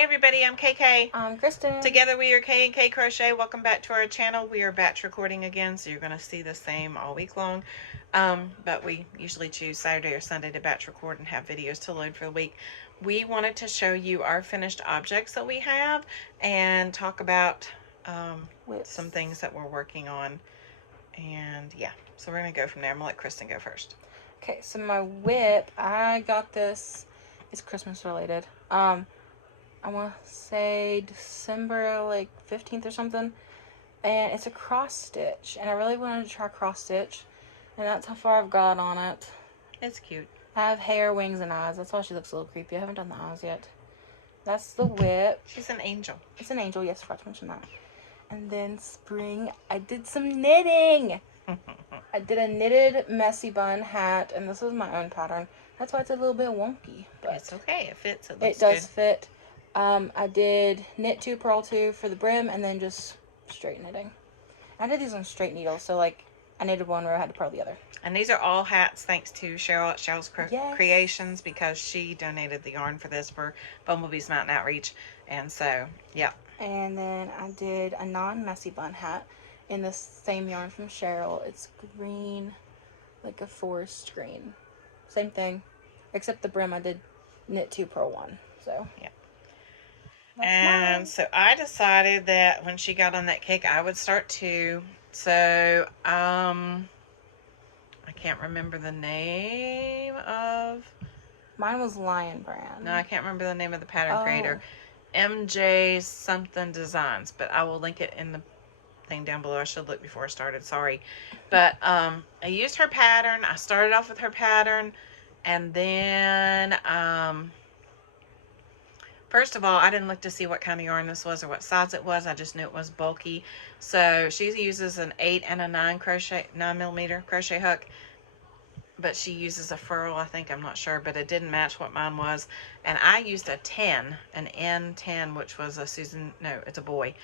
Hey everybody, I'm KK. I'm Kristen. Together we are K&K Crochet. Welcome back to our channel. We are batch recording again, so you're going to see the same all week long. But we usually choose Saturday or Sunday to batch record and have videos to load for the week. We wanted to show you our finished objects that we have and talk about some things that we're working on. And yeah, so we're going to go from there. I'm going to let Kristen go first. Okay, so my whip, I got this, it's Christmas related. I want to say December like 15th or something. And it's a cross stitch. And I really wanted to try cross stitch. And that's how far I've got on it. It's cute. I have hair, wings, and eyes. That's why she looks a little creepy. I haven't done the eyes yet. That's the whip. She's an angel. It's an angel, yes, I forgot to mention that. And then spring, I did some knitting. I did a knitted messy bun hat, and this is my own pattern. That's why it's a little bit wonky, but it's okay. It fits. It looks it does good. fit. I did knit 2, purl 2 for the brim, and then just straight knitting. I did these on straight needles, so like I knitted one row, I had to purl the other. And these are all hats thanks to Cheryl at Cheryl's Creations, because she donated the yarn for this for Bumblebee's Mountain Outreach. And so, yeah. And then I did a non-messy bun hat in the same yarn from Cheryl. It's green, like a forest green. Same thing, except the brim I did knit 2, purl 1. So yeah. And so I decided that when she got on that cake, I would start too. So I can't remember the name of. Mine was Lion Brand. No, I can't remember the name of the pattern creator. MJ something designs, but I will link it in the thing down below. I should look before I started, sorry. But I used her pattern. I started off with her pattern, and then first of all, I didn't look to see what kind of yarn this was or what size it was. I just knew it was bulky. So she uses an 8 and a 9mm crochet hook, but she uses a furl, I think, I'm not sure, but it didn't match what mine was. And I used a 10, an N10, which was a it's a boy,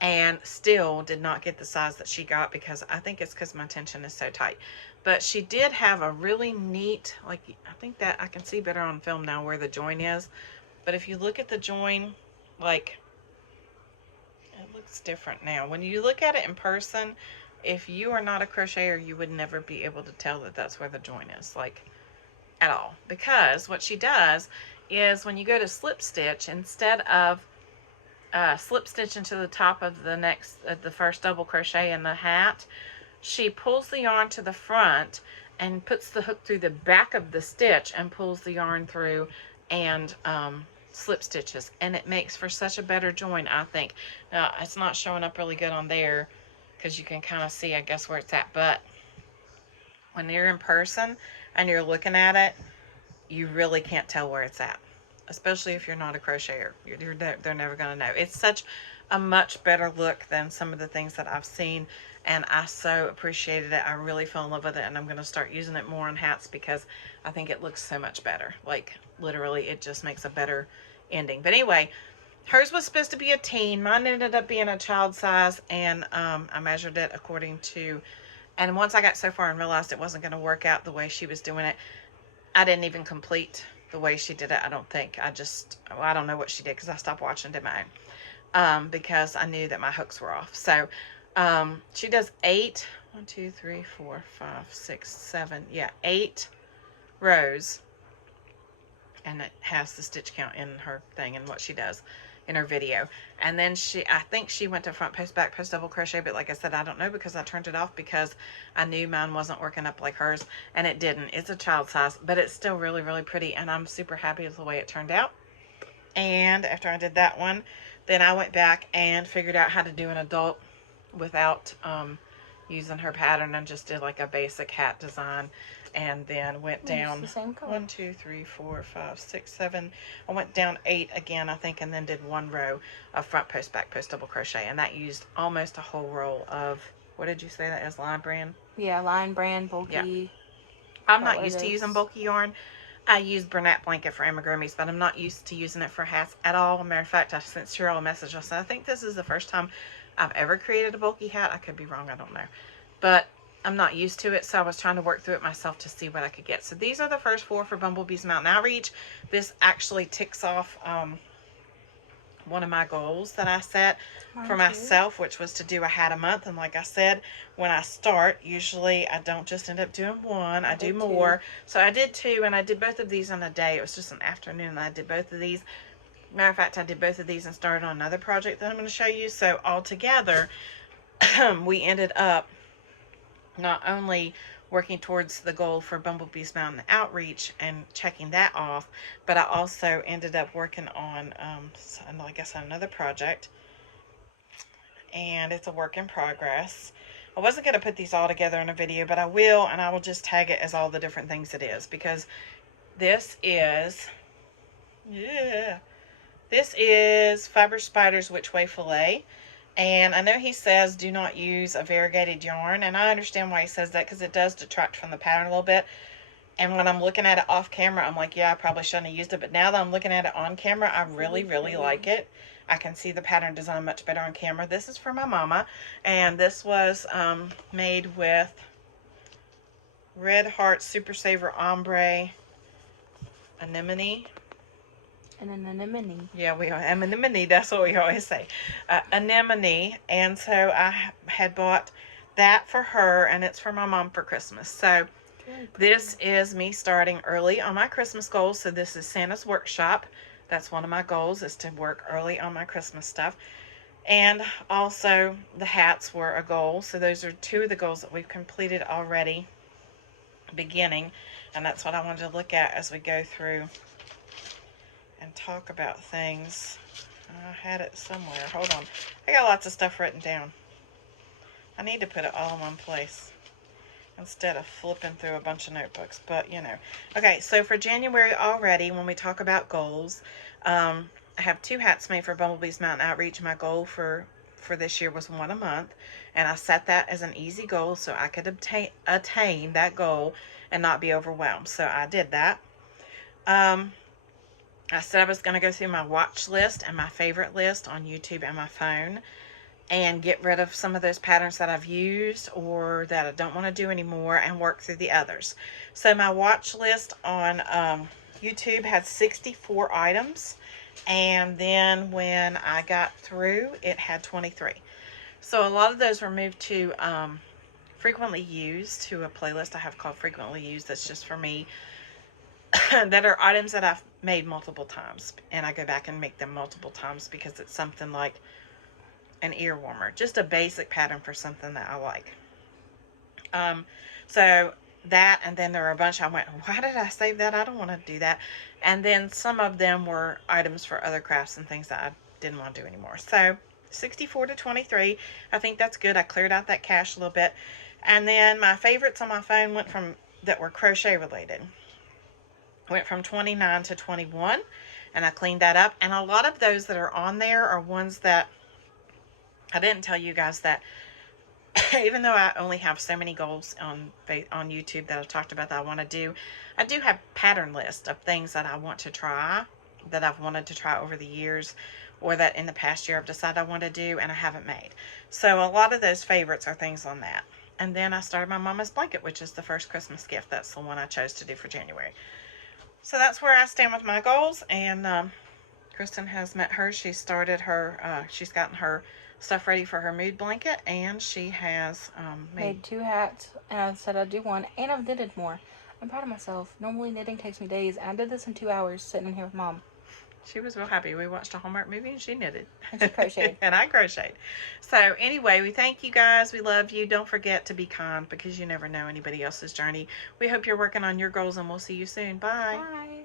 and still did not get the size that she got, because I think it's because my tension is so tight. But she did have a really neat, like, I think that I can see better on film now where the join is. But if you look at the join, like, it looks different now. When you look at it in person, if you are not a crocheter, you would never be able to tell that that's where the join is, like, at all. Because what she does is when you go to slip stitch, instead of slip stitch into the top of the first double crochet in the hat, she pulls the yarn to the front and puts the hook through the back of the stitch and pulls the yarn through and slip stitches, and it makes for such a better join, I think. Now it's not showing up really good on there because you can kind of see, I guess, where it's at, but when you're in person and you're looking at it, you really can't tell where it's at, especially if you're not a crocheter. They're never going to know. It's such a much better look than some of the things that I've seen, and I so appreciated it. I really fell in love with it, and I'm going to start using it more on hats because I think it looks so much better. Like, literally, it just makes a better ending. But anyway, hers was supposed to be a teen. Mine ended up being a child size, and I measured it according to, and once I got so far and realized it wasn't going to work out the way she was doing it, I didn't even complete the way she did it, I don't think. I don't know what she did because I stopped watching, did my own, because I knew that my hooks were off. So she does 8, 1, 2, 3, 4, 5, 6, 7, yeah, 8 rows, and it has the stitch count in her thing and what she does in her video. And then I think she went to front post, back post, double crochet, but like I said, I don't know, because I turned it off because I knew mine wasn't working up like hers, and it didn't. It's a child size, but it's still really, really pretty, and I'm super happy with the way it turned out. And after I did that one, then I went back and figured out how to do an adult without using her pattern, and just did like a basic hat design. And then went down 1, 2, 3, 4, 5, 6, 7. I went down 8 again, I think, and then did 1 row of front post, back post, double crochet, and that used almost a whole roll of, what did you say that is, Lion Brand? Yeah, Lion Brand, bulky. Yeah. I'm not used to using bulky yarn. I use Bernat Blanket for amigurumis, but I'm not used to using it for hats at all. As a matter of fact, I sent Cheryl a message. I said, I think this is the first time I've ever created a bulky hat. I could be wrong, I don't know. But I'm not used to it, so I was trying to work through it myself to see what I could get. So these are the first 4 for Bumblebee's Mountain Outreach. This actually ticks off one of my goals that I set Mine for too. myself, which was to do a hat a month. And like I said, when I start, usually I don't just end up doing one, I do did more. So I did two, and I did both of these in a day. It was just an afternoon, and I did both of these. Matter of fact, I did both of these and started on another project that I'm going to show you. So altogether, we ended up not only working towards the goal for Bumblebee's Mountain Outreach and checking that off, but I also ended up working on, like I said, another project, and it's a work in progress. I wasn't going to put these all together in a video, but I will, and I will just tag it as all the different things it is, because this is, yeah, this is Fiber Spider's Which Way Filet. And I know he says do not use a variegated yarn, and I understand why he says that, because it does detract from the pattern a little bit. And when I'm looking at it off camera, I'm like, yeah, I probably shouldn't have used it. But now that I'm looking at it on camera, I really, really like it. I can see the pattern design much better on camera. This is for my mama, and this was made with Red Heart Super Saver Ombre Anemone. And an anemone. Yeah, we are anemone. That's what we always say, anemone. And so I had bought that for her, and it's for my mom for Christmas. So this is me starting early on my Christmas goals. So this is Santa's Workshop. That's one of my goals, is to work early on my Christmas stuff. And also the hats were a goal. So those are two of the goals that we've completed already beginning. And that's what I wanted to look at as we go through and talk about things. I had it somewhere. Hold on. I got lots of stuff written down. I need to put it all in one place instead of flipping through a bunch of notebooks, but you know. Okay, so for January already, when we talk about goals, I have 2 hats made for Bumblebee's Mountain Outreach. My goal for this year was 1 a month, and I set that as an easy goal so I could attain that goal and not be overwhelmed. So I did that. I said I was going to go through my watch list and my favorite list on YouTube and my phone and get rid of some of those patterns that I've used or that I don't want to do anymore and work through the others. So my watch list on YouTube had 64 items, and then when I got through, it had 23. So a lot of those were moved to frequently used, to a playlist I have called frequently used, that's just for me, that are items that I've made multiple times, and I go back and make them multiple times because it's something like an ear warmer, just a basic pattern for something that I like. So that, and then there were a bunch I went, why did I save that? I don't want to do that. And then some of them were items for other crafts and things that I didn't want to do anymore. So 64 to 23, I think that's good. I cleared out that cache a little bit. And then my favorites on my phone went from, that were crochet related, went from 29 to 21, and I cleaned that up. And a lot of those that are on there are ones that I didn't tell you guys that even though I only have so many goals on YouTube that I've talked about that I want to do, I do have pattern lists of things that I want to try, that I've wanted to try over the years, or that in the past year I've decided I want to do and I haven't made. So a lot of those favorites are things on that. And then I started my Mama's Blanket, which is the first Christmas gift. That's the one I chose to do for January. So that's where I stand with my goals. And Kristen has met hers. She started her, she's gotten her stuff ready for her mood blanket, and she has made 2 hats, and I said I'd do one, and I've knitted more. I'm proud of myself. Normally knitting takes me days, and I did this in 2 hours sitting in here with Mom. She was real happy. We watched a Hallmark movie and she knitted. And she crocheted. And I crocheted. So anyway, we thank you guys. We love you. Don't forget to be kind, because you never know anybody else's journey. We hope you're working on your goals, and we'll see you soon. Bye. Bye.